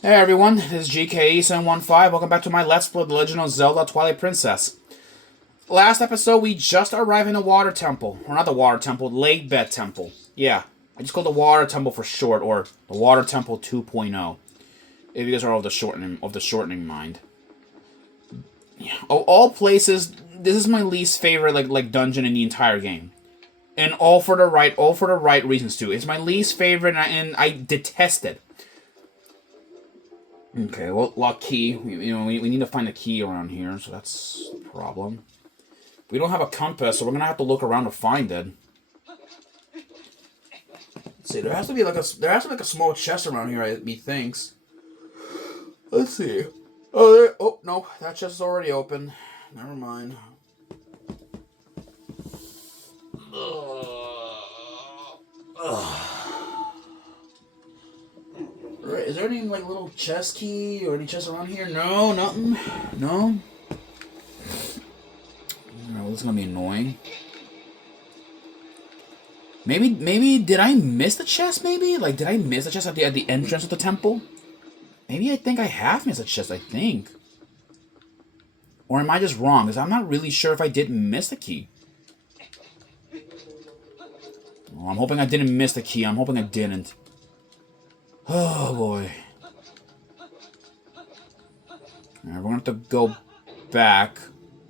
Hey everyone, this is GKE715. Welcome back to my Let's Play The Legend of Zelda Twilight Princess. Last episode, we just arrived in the Water Temple. Or not the Water Temple, Lake Bed Temple. Yeah, I just call it the Water Temple for short, or the Water Temple 2.0. If you guys are of the shortening mind. Yeah. Of all places, this is my least favorite like dungeon in the entire game. And all for the right reasons too. It's my least favorite and I detest it. Okay, well, lock key. We need to find a key around here, so that's the problem. We don't have a compass, so we're gonna have to look around to find it. Let's see. There has to be like a small chest around here. Methinks. Let's see. Oh no, that chest is already open. Never mind. Right, is there any like little chest key or any chest around here? No, nothing. No. Alright, well, this is gonna be annoying. Maybe did I miss the chest? Maybe did I miss the chest at the entrance of the temple? Maybe I think I have missed a chest. I think, or am I just wrong? Because I'm not really sure if I did miss the key. Oh, I'm hoping I didn't miss the key. I'm hoping I didn't. Oh boy. Alright, we're gonna have to go back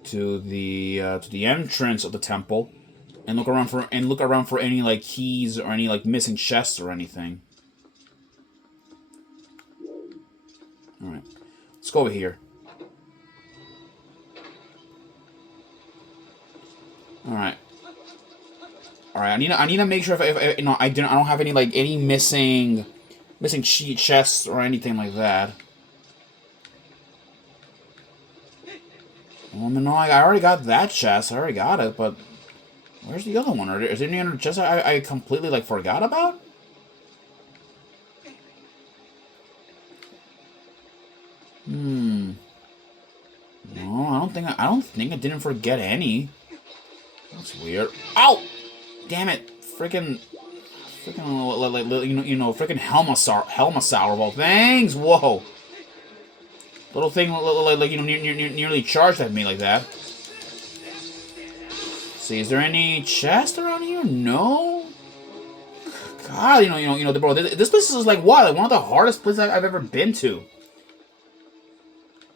to the entrance of the temple and look around for any like keys or any like missing chests or anything. All right, let's go over here. All right. I need to make sure if I don't have any missing chests or anything like that. Well, no, I already got that chest. I already got it, but where's the other one? Is there any other chest I completely forgot about? No, I don't think I didn't forget any. That's weird. Ow! Damn it! Freaking freaking Helmasaur of all things. Whoa! Little thing nearly charged at me like that. See, is there any chest around here? No. God, bro. This place is like what? Like one of the hardest places I've ever been to.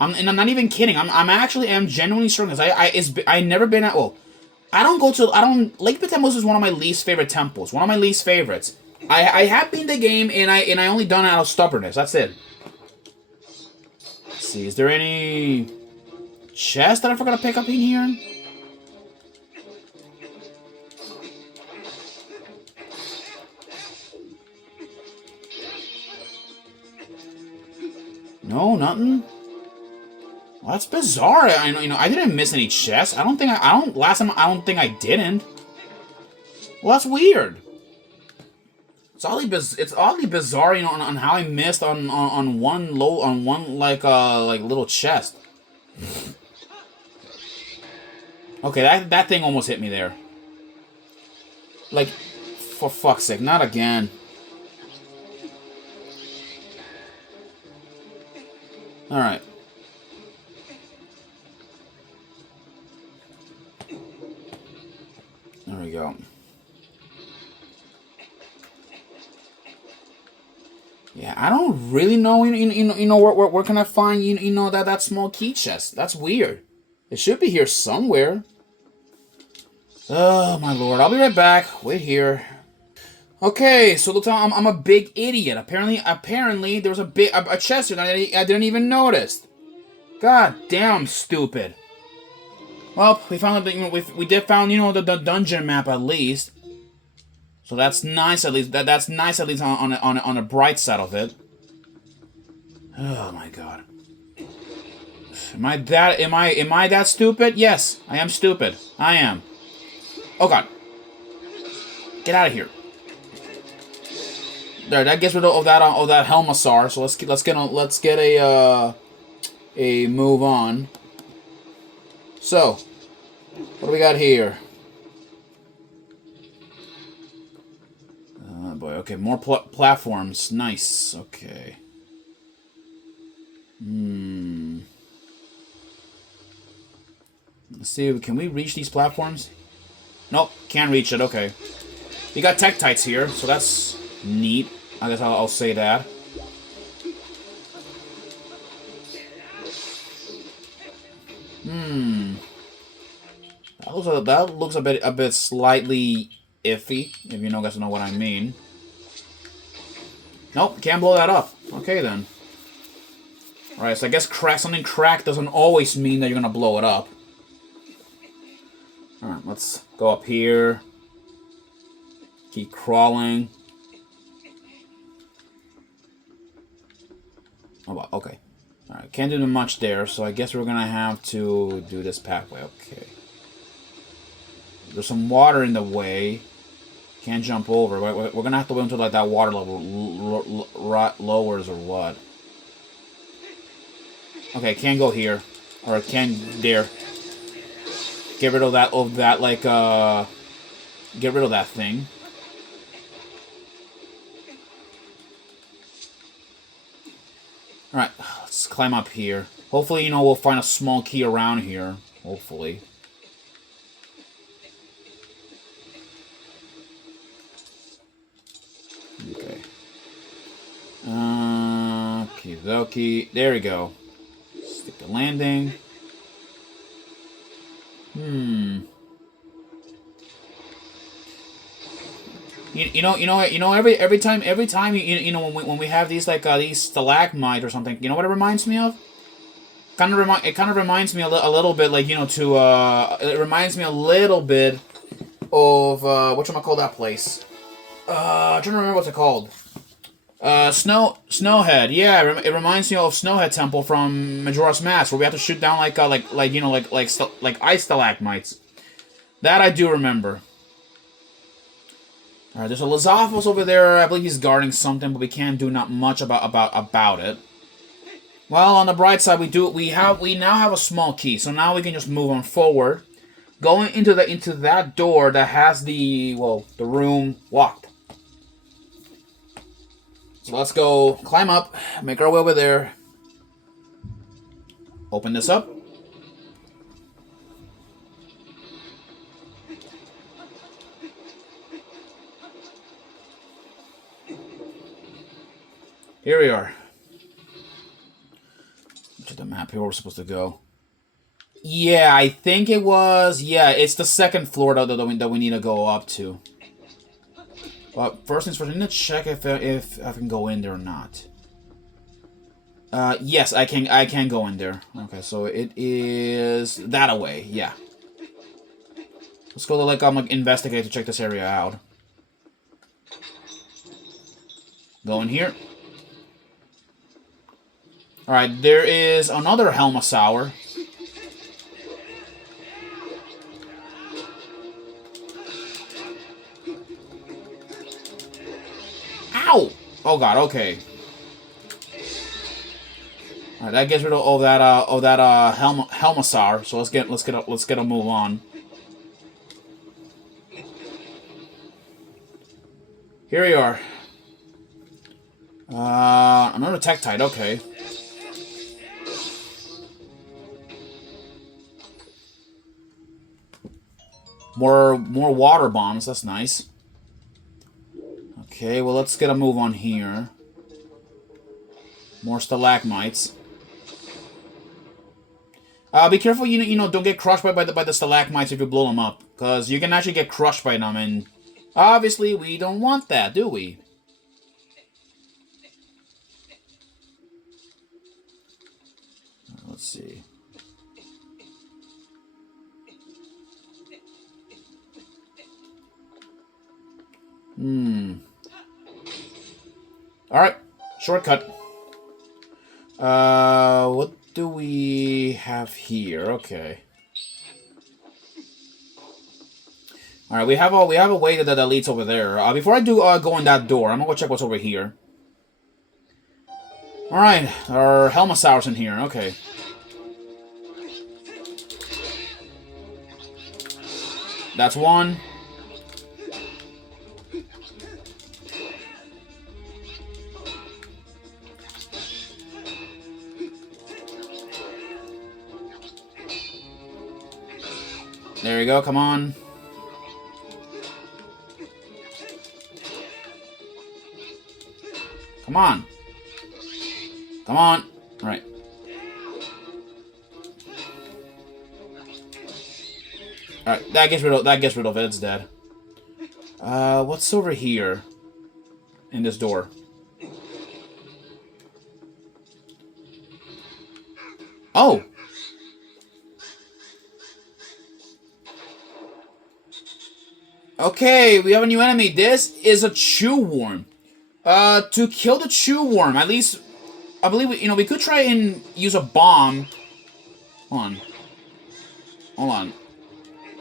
And I'm not even kidding. I'm genuinely struggling. I never been at Lake Potemos is one of my least favorite temples. One of my least favorites. I have beaten the game and I only done it out of stubbornness. That's it. Let's see, is there any chest that I forgot to pick up in here? No, nothing. Well, that's bizarre. I didn't miss any chests. Last time I don't think I didn't. Well, that's weird. It's oddly bizarre, on how I missed on one little chest. Okay, that thing almost hit me there. Like, for fuck's sake, not again. All right. There we go. Yeah, I don't really know. Where can I find that small key chest? That's weird. It should be here somewhere. Oh my lord! I'll be right back. Wait here. Okay, so looks like I'm a big idiot. Apparently there was a chest here that I didn't even notice. God damn, I'm stupid. Well, we found we did found the dungeon map at least. So that's nice at least. That's nice at least on a bright side of it. Oh my god. Am I that stupid? Yes, I am stupid. I am. Oh god. Get out of here. There, that gets rid of that Helmasaur. So let's get a move on. So, what do we got here? Oh boy, okay, more platforms. Nice, okay. Hmm. Let's see, can we reach these platforms? Nope, can't reach it, okay. We got Tektites here, so that's neat. I guess I'll say that. Hmm. That looks a bit slightly iffy, if you guys know what I mean. Nope, can't blow that up. Okay then. Alright, so I guess something cracked doesn't always mean that you're gonna blow it up. Alright, let's go up here. Keep crawling. Oh, well, okay. Alright, can't do much there, so I guess we're gonna have to do this pathway. Okay. There's some water in the way. Can't jump over. We're gonna have to wait until like that water level lowers or what. Okay, can't go here. Or can't there. Get rid of that, get rid of that thing. Alright, let's climb up here. Hopefully, we'll find a small key around here. Hopefully. Okay. Okie dokie. There we go. Stick the landing. Every time when we have these these stalagmites or something, you know what it reminds me of? It kind of reminds me a little bit it reminds me a little bit of whatchamacall that place. I'm trying to remember what's it called. Snowhead. Yeah, it reminds me of Snowhead Temple from Majora's Mask, where we have to shoot down like ice stalagmites. That I do remember. Alright, there's a Lazaphos over there. I believe he's guarding something, but we can't do not much about it. Well, on the bright side, we now have a small key, so now we can just move on forward, going into that door that has the room locked. So let's go climb up, make our way over there. Open this up. Here we are. To the map here where we're supposed to go. Yeah, I think it was. Yeah, it's the second floor that we need to go up to. But first things first, I need to check if I can go in there or not. Yes, I can go in there. Okay, so it is that away. Yeah. Let's go to investigate to check this area out. Go in here. Alright, there is another Helmasaur. Ow! Oh god, okay. Alright, that gets rid of that Helmasaur, so let's get a move on. Here we are. Another Tektite, okay. More water bombs, that's nice. Okay, well let's get a move on here. More stalagmites. Be careful, don't get crushed by the stalagmites if you blow them up, because you can actually get crushed by them, and obviously we don't want that, do we? Let's see. Alright, shortcut. What do we have here? Okay. Alright, we have a way that leads over there. Before I do go in that door, I'm gonna go check what's over here. Alright, there are Helmasaurs in here, okay. That's one. There you go, come on. Come on. Come on. Right. Alright, that gets rid of it, it's dead. What's over here? In this door? Oh! Okay, we have a new enemy. This is a chew worm. To kill the chew worm, at least, I believe, we could try and use a bomb. Hold on. Hold on.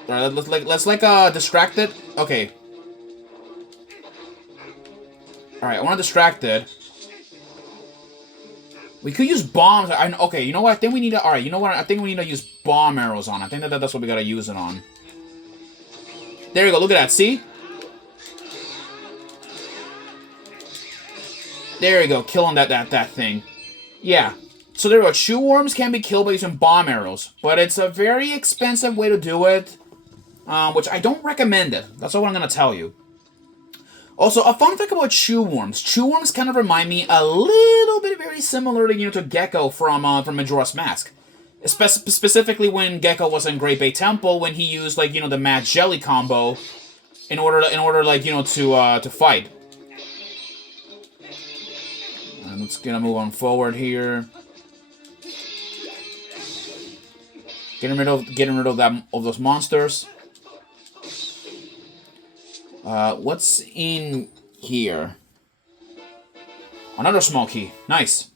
Alright, let's distract it. Okay. Alright, I want to distract it. We could use bombs. Okay, you know what? I think we need to... Alright, you know what? I think we need to use bomb arrows on. I think that's what we gotta use it on. There you go. Look at that. See? There you go. Killing that thing. Yeah. So there we go. Chew worms can be killed by using bomb arrows. But it's a very expensive way to do it. Which I don't recommend it. That's all I'm going to tell you. Also, a fun fact about chew worms. Chew worms kind of remind me a little bit very similar to Gecko from Majora's Mask. Specifically when Gecko was in Great Bay Temple, when he used, the Mad Jelly combo in order to fight. And let's gonna move on forward here. Getting rid of those monsters. What's in here? Another small key. Nice.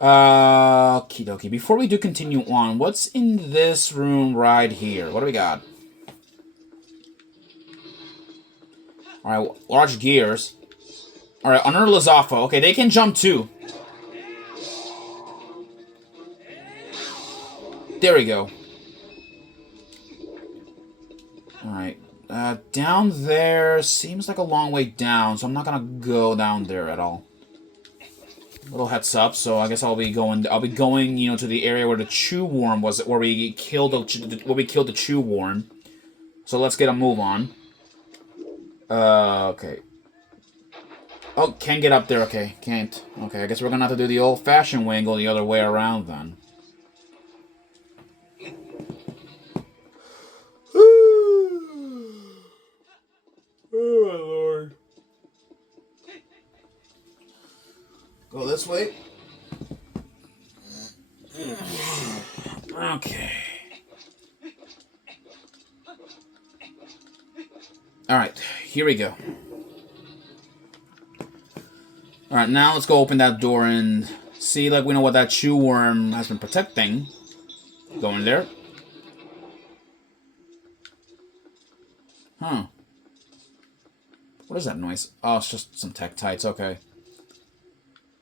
Okie dokie. Before we do continue on, what's in this room right here? What do we got? Alright, large gears. Alright, another Lazafa. Okay, they can jump too. There we go. Alright. Down there seems like a long way down, so I'm not gonna go down there at all. Little heads up, so I guess I'll be going to the area where the chew worm was, where we killed the chew worm. So let's get a move on. Okay. Oh, can't get up there. Okay, can't. Okay, I guess we're gonna have to do the old-fashioned way and go the other way around then. Oh my lord. Go this way. Okay. Alright, here we go. Alright, now let's go open that door and see, we know what that chew worm has been protecting. Go in there. Huh. What is that noise? Oh, it's just some Tektites, okay.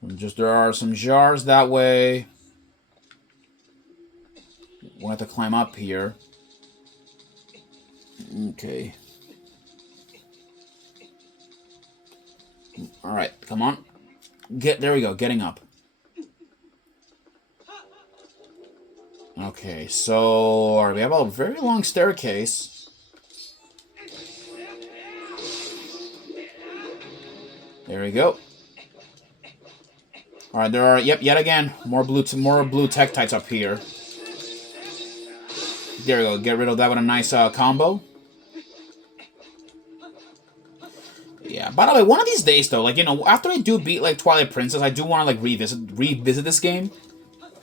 There are some jars that way. We'll have to climb up here. Okay. Alright, come on. There we go, getting up. Okay, so we have a very long staircase. There we go. Alright, there are, yet again, more blue Tektites up here. There we go, get rid of that with a nice combo. Yeah, by the way, one of these days, though, after I do beat, Twilight Princess, I do want to, revisit this game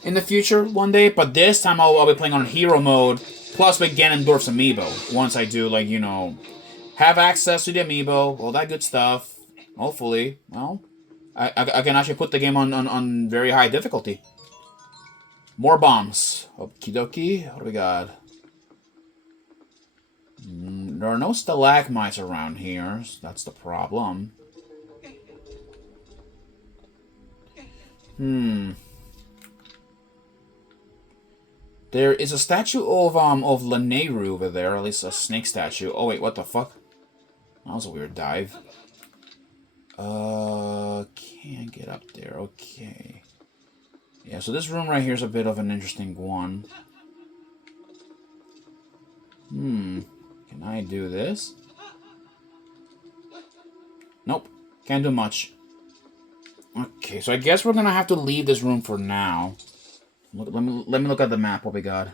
in the future one day, but this time I'll be playing on hero mode, plus with Ganondorf's amiibo, once I do, have access to the amiibo, all that good stuff. Hopefully, well, I can actually put the game on very high difficulty. More bombs. Okie dokie. What do we got? There are no stalagmites around here. So that's the problem. There is a statue of Lanayru over there, or at least a snake statue. Oh wait, what the fuck? That was a weird dive. Can't get up there. Okay. Yeah, so this room right here is a bit of an interesting one. Can I do this? Nope. Can't do much. Okay, so I guess we're gonna have to leave this room for now. Let me look at the map, what we got.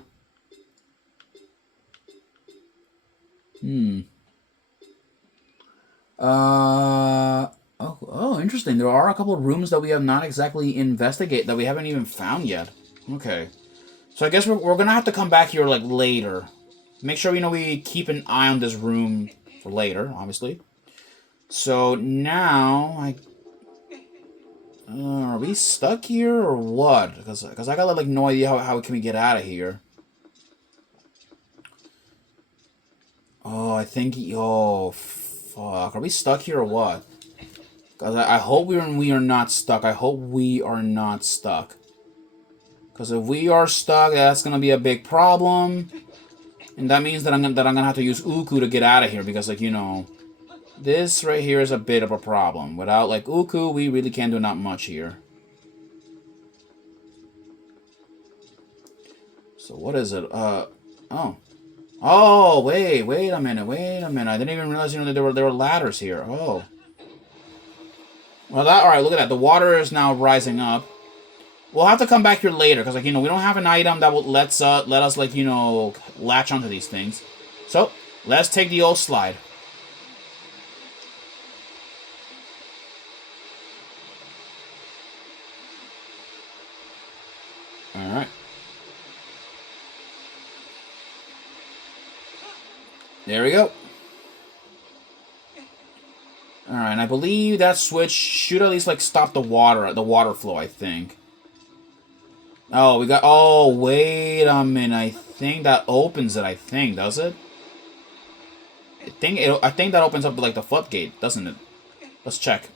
Oh, interesting. There are a couple of rooms that we have not exactly investigated, that we haven't even found yet. Okay. So I guess we're gonna have to come back here, like, later. Make sure, we keep an eye on this room for later, obviously. So, now, are we stuck here, or what? Because I got, like, no idea how can we get out of here. Oh, I think... Oh, fuck. Are we stuck here, or what? Because I hope we are not stuck. I hope we are not stuck. Because if we are stuck, that's going to be a big problem. And that means that I'm gonna have to use Uku to get out of here. Because, like, this right here is a bit of a problem. Without, like, Uku, we really can't do not much here. So, what is it? Oh. Oh, wait a minute. I didn't even realize, that there were ladders here. Oh. Well, alright, look at that. The water is now rising up. We'll have to come back here later, because, like, we don't have an item that will let us, like, latch onto these things. So, let's take the old slide. Alright. There we go. Alright, and I believe that switch should at least, like, stop the water flow, I think. Oh, we got... Oh, wait a minute. I think that opens it, does it? I think that opens up, like, the floodgate, doesn't it? Let's check.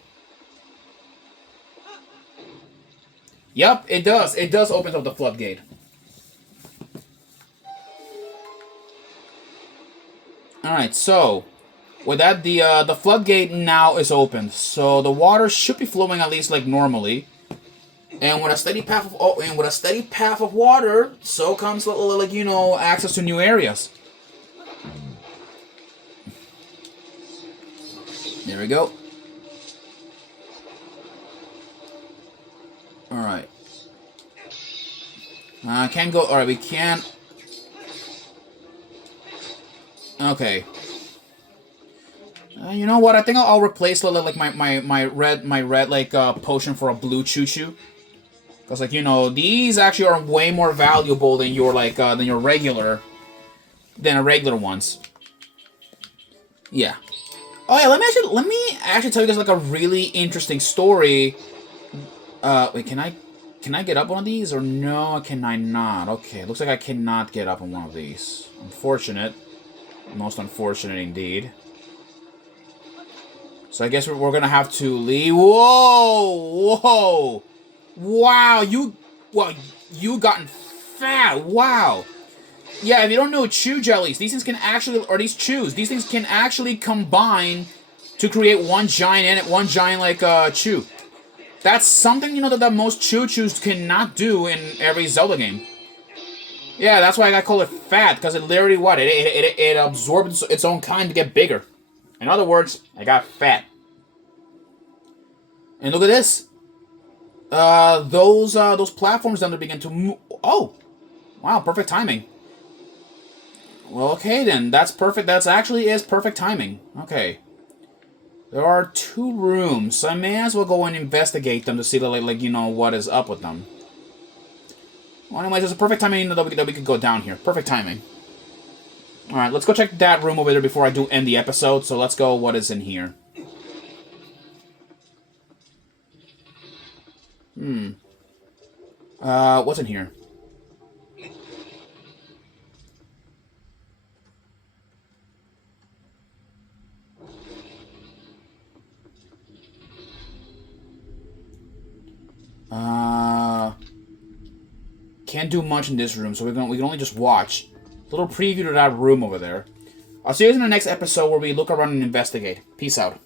Yep, it does. It does open up the floodgate. Alright, so... With that, the floodgate now is open. So the water should be flowing at least, like, normally. And with a steady path of water, so comes, like, access to new areas. There we go. Alright. Can't go... Alright, we can't... Okay. You know what? I think I'll replace, like, my red like, potion for a blue choo-choo. Because, like, these actually are way more valuable than your, like, than regular ones. Yeah. Oh, yeah, let me actually tell you guys, like, a really interesting story. Wait, can I get up one of these? Or no, can I not? Okay, looks like I cannot get up on one of these. Unfortunate. Most unfortunate indeed. So I guess we're gonna have to leave. Whoa! Wow, you gotten fat. Wow. Yeah, if you don't know chew jellies, these things can actually, or these chews, these things can actually combine to create one giant like chew. That's something that most chews cannot do in every Zelda game. Yeah, that's why I call it fat, because it literally it absorbs its own kind to get bigger. In other words, I got fat. And look at this. Those platforms down there begin to move. Oh, wow, perfect timing. Well, okay then, that's perfect. That's actually is perfect timing. Okay. There are 2 rooms, so I may as well go and investigate them to see, like what is up with them. Well, anyways, there's a perfect timing that we could go down here. Perfect timing. Alright, let's go check that room over there before I do end the episode. So let's go, what is in here? What's in here? Can't do much in this room, so we can only just watch. A little preview to that room over there. I'll see you guys in the next episode where we look around and investigate. Peace out.